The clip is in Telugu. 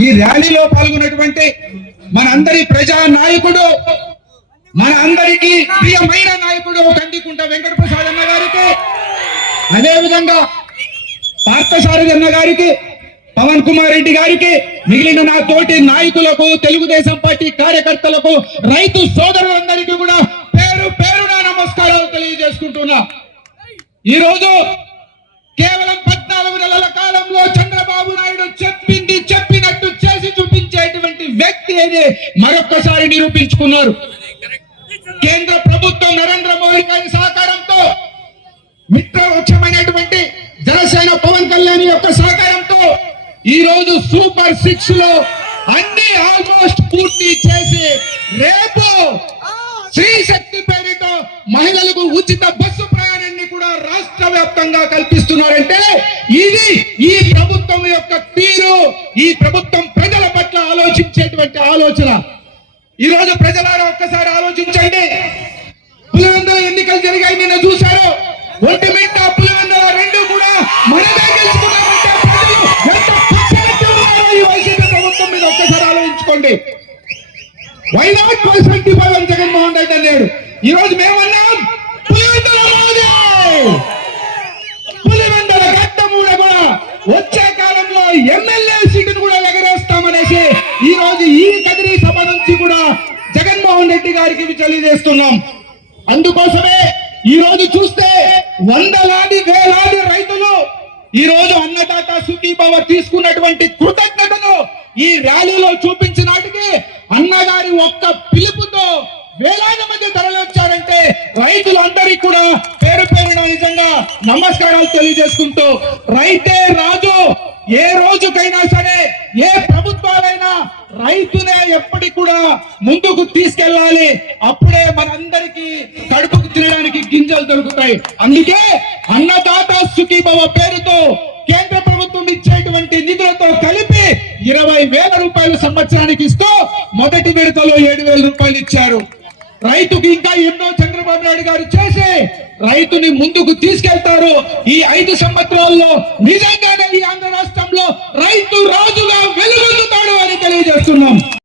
ఈ ర్యాలీలో పాల్గొన్నటువంటి మన అందరి ప్రజా నాయకుడు మన అందరికి ప్రియమైన నాయకుడు కందికుంట వెంకట ప్రసాద్ అన్న గారికి అదే విధంగా పార్థసారథి అన్న గారికి పవన్ కుమార్ రెడ్డి గారికి మిగిలిన నా తోటి నాయకులకు తెలుగుదేశం పార్టీ కార్యకర్తలకు రైతు సోదరులందరికీ కూడా పేరు పేరున నమస్కారాలు తెలియజేసుకుంటున్నా. ఈ రోజు కేవలం మరొక్కసారి నిరూపించుకున్నారు. కేంద్ర ప్రభుత్వం నరేంద్ర మోడీ గారి సహకారంతో మిత్రవృక్షమైనటువంటి జనసేన పవన్ కళ్యాణ్ యొక్క సహకారంతో ఈ రోజు సూపర్ సిక్స్లో అన్ని ఆల్మోస్ట్ పూర్తి చేసి రేపు స్త్రీ శక్తి పేరిట మహిళలకు ఉచిత బస్సు ప్రయాణాన్ని కూడా రాష్ట్ర వ్యాప్తంగా కల్పిస్తున్నారంటే ఇది ఈ ప్రభుత్వం యొక్క తీరు ఈ ప్రభుత్వం ప్రజల ఆలోచించేటువంటి ఆలోచన. ఈరోజు ప్రజలారా ఒక్కసారి ఆలోచించండి. పులివెందుల ఎన్నికలు జరిగాయి నిన్న చూశారు. ఒంటి ఒంటిమిట్ట పులివెందుల రెండు కూడా మనమే గెలుచుకున్నామంటే వైసీపీ ప్రభుత్వం మీద ఒక్కసారి ఆలోచించుకోండి. Why not percent Jaganmohan Reddy అన్నాడు. ఈరోజు మేమన్నా గారికి తెలియజేస్తున్నాం. అందుకోసమే ఈ రోజు చూస్తే వందలాది వేలాది రైతులు ఈ రోజు అన్నదాత సుఖీభావ తీసుకున్నటువంటి కృతజ్ఞతను ఈ ర్యాలీలో చూపించిన అన్నగారి ఒక్క పిలుపుతో వేలాది మంది తరలివచ్చారంటే రైతులందరికీ కూడా పేరు పేరున నిజంగా నమస్కారాలు తెలియజేసుకుంటూ రైతే రాజు ఏ రోజుకైనా రైతునే ఎప్పటికి కూడా ముందుకు తీసుకెళ్ళాలి అప్పుడే మనందరికీ కడుపుకు తినడానికి గింజలు దొరుకుతాయి. అందుకే అన్నదాత సుఖీభవ పేరుతో కేంద్ర ప్రభుత్వం ఇచ్చేటువంటి నిధులతో కలిపి ఇరవై వేల రూపాయలు సంవత్సరానికి ఇస్తూ మొదటి విడతలో ఏడు వేల రూపాయలు ఇచ్చారు. రైతుకి ఇంకా ఎన్నో చంద్రబాబు నాయుడు గారు చేసి రైతుని ముందుకు తీసుకెళ్తారు. ఈ ఐదు సంవత్సరాల్లో నిజంగానే ఈ ఆంధ్ర